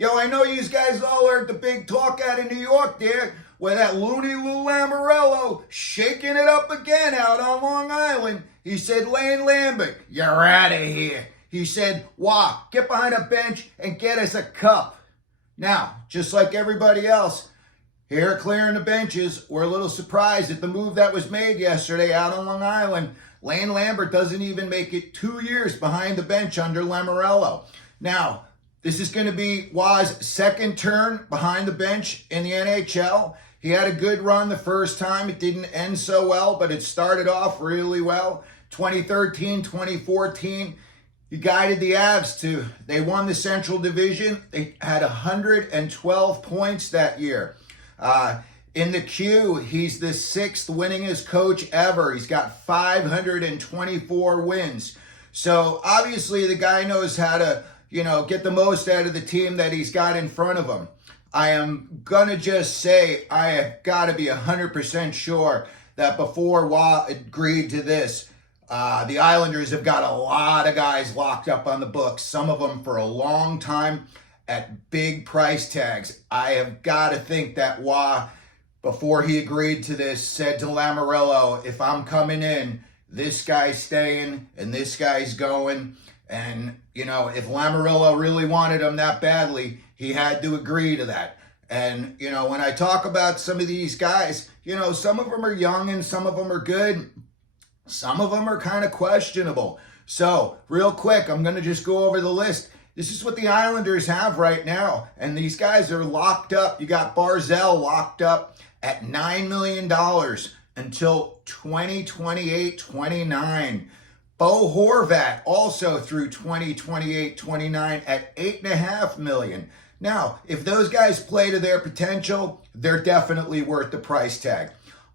Yo, I know you guys all heard the big talk out of New York there, where that loony Lou Lamoriello shaking it up again out on Long Island. He said, Lane Lambert, you're out of here. He said, wah, get behind a bench and get us a cup. Now, just like everybody else, here clearing the benches, we're a little surprised at the move that was made yesterday out on Long Island. Lane Lambert doesn't even make it 2 years behind the bench under Lamoriello. Now, this is going to be Wah's second turn behind the bench in the NHL. He had a good run the first time. It didn't end so well, but it started off really well. 2013, 2014, he guided the Avs they won the Central Division. They had 112 points that year. In the Q, he's the sixth winningest coach ever. He's got 524 wins. So obviously the guy knows how to get the most out of the team that he's got in front of him. I am going to just say I have got to be 100% sure that before Wah agreed to this, the Islanders have got a lot of guys locked up on the books, some of them for a long time at big price tags. I have got to think that Wah, before he agreed to this, said to Lamoriello, if I'm coming in, this guy's staying and this guy's going. And, if Lamoriello really wanted him that badly, he had to agree to that. And, when I talk about some of these guys, some of them are young and some of them are good. Some of them are kind of questionable. So, real quick, I'm going to just go over the list. This is what the Islanders have right now. And these guys are locked up. You got Barzell locked up at $9 million until 2028-29. Bo Horvat also through 2028-29 at $8.5 million. Now, if those guys play to their potential, they're definitely worth the price tag.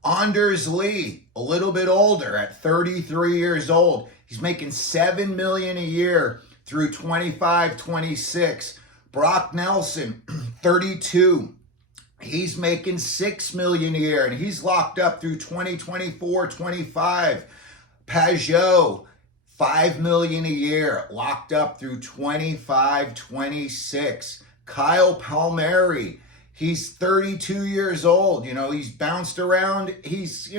Anders Lee, a little bit older at 33 years old. He's making $7 million a year through 25-26. Brock Nelson, 32. He's making $6 million a year, and he's locked up through 2024-25. Pajot, $5 million a year, locked up through 25-26. Kyle Palmieri, he's 32 years old. He's bounced around. He's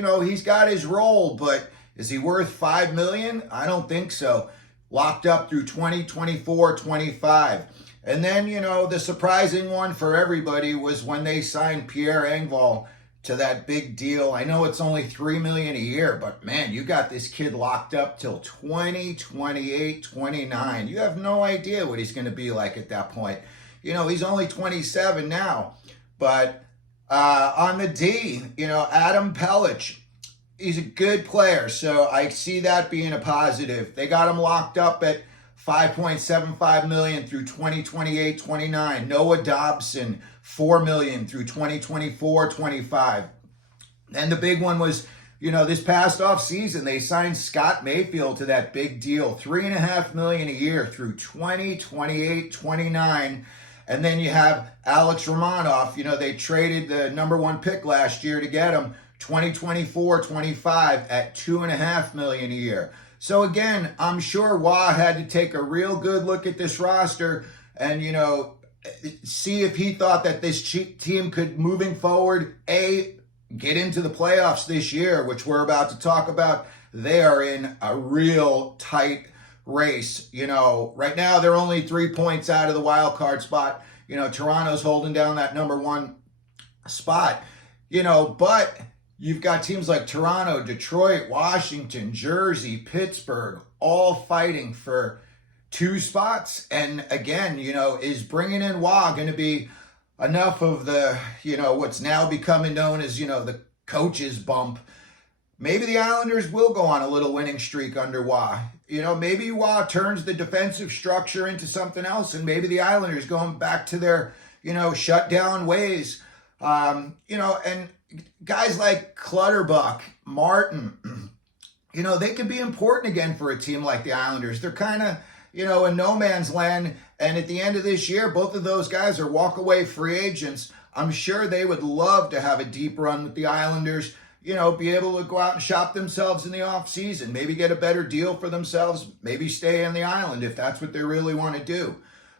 got his role, but is he worth $5 million? I don't think so. Locked up through 2024-25. And then, the surprising one for everybody was when they signed Pierre Engvall to that big deal. I know it's only $3 million a year, but man, you got this kid locked up till 2028-29. You have no idea what he's going to be like at that point. He's only 27 now. But on the D, Adam Pelech, he's a good player, so I see that being a positive. They got him locked up at $5.75 million through 2028-29. Noah Dobson, $4 million through 2024-25. And the big one was, this past off season, they signed Scott Mayfield to that big deal, $3.5 million a year through 2028-29. And then you have Alex Romanov. They traded the number one pick last year to get him, 2024-25 at $2.5 million a year. So again, I'm sure Wah had to take a real good look at this roster and, see if he thought that this team could, moving forward, get into the playoffs this year, which we're about to talk about. They are in a real tight race. Right now they're only 3 points out of the wild card spot. Toronto's holding down that number one spot, but you've got teams like Toronto, Detroit, Washington, Jersey, Pittsburgh, all fighting for 2 spots. And again, is bringing in Wah going to be enough of the, what's now becoming known as, the coach's bump? Maybe the Islanders will go on a little winning streak under Wah. Maybe Wah turns the defensive structure into something else, and maybe the Islanders going back to their, shutdown ways. And guys like Clutterbuck, Martin, they can be important again for a team like the Islanders. They're kind of, in no man's land. And at the end of this year, both of those guys are walk-away free agents. I'm sure they would love to have a deep run with the Islanders, be able to go out and shop themselves in the off season, maybe get a better deal for themselves, maybe stay on the island if that's what they really want to do.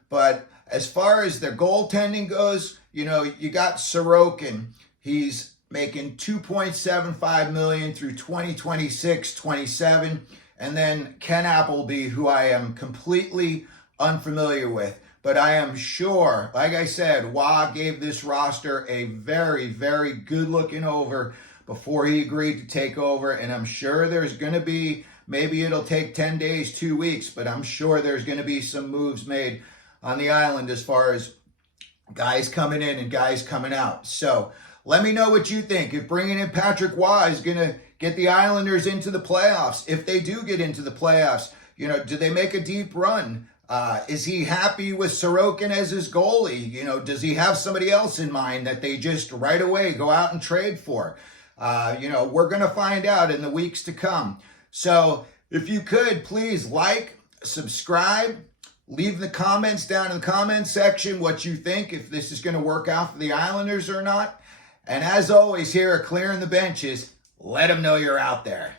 But As far as their goaltending goes, you know, you got Sorokin. He's making $2.75 million through 2026-27. And then Ken Appleby, who I am completely unfamiliar with. But I am sure, like I said, Wah gave this roster a very, very good looking over before he agreed to take over. And I'm sure there's going to be, maybe it'll take 10 days, 2 weeks, but I'm sure there's going to be some moves made on the island as far as guys coming in and guys coming out. So let me know what you think. If bringing in Patrick Waugh is going to get the Islanders into the playoffs, if they do get into the playoffs, you know, do they make a deep run? Is he happy with Sorokin as his goalie? You know, does he have somebody else in mind that they just right away go out and trade for? You know, we're going to find out in the weeks to come. So if you could, please like, subscribe, leave the comments down in the comment section what you think, if this is going to work out for the Islanders or not. And as always here at Clearing the Benches, let them know you're out there.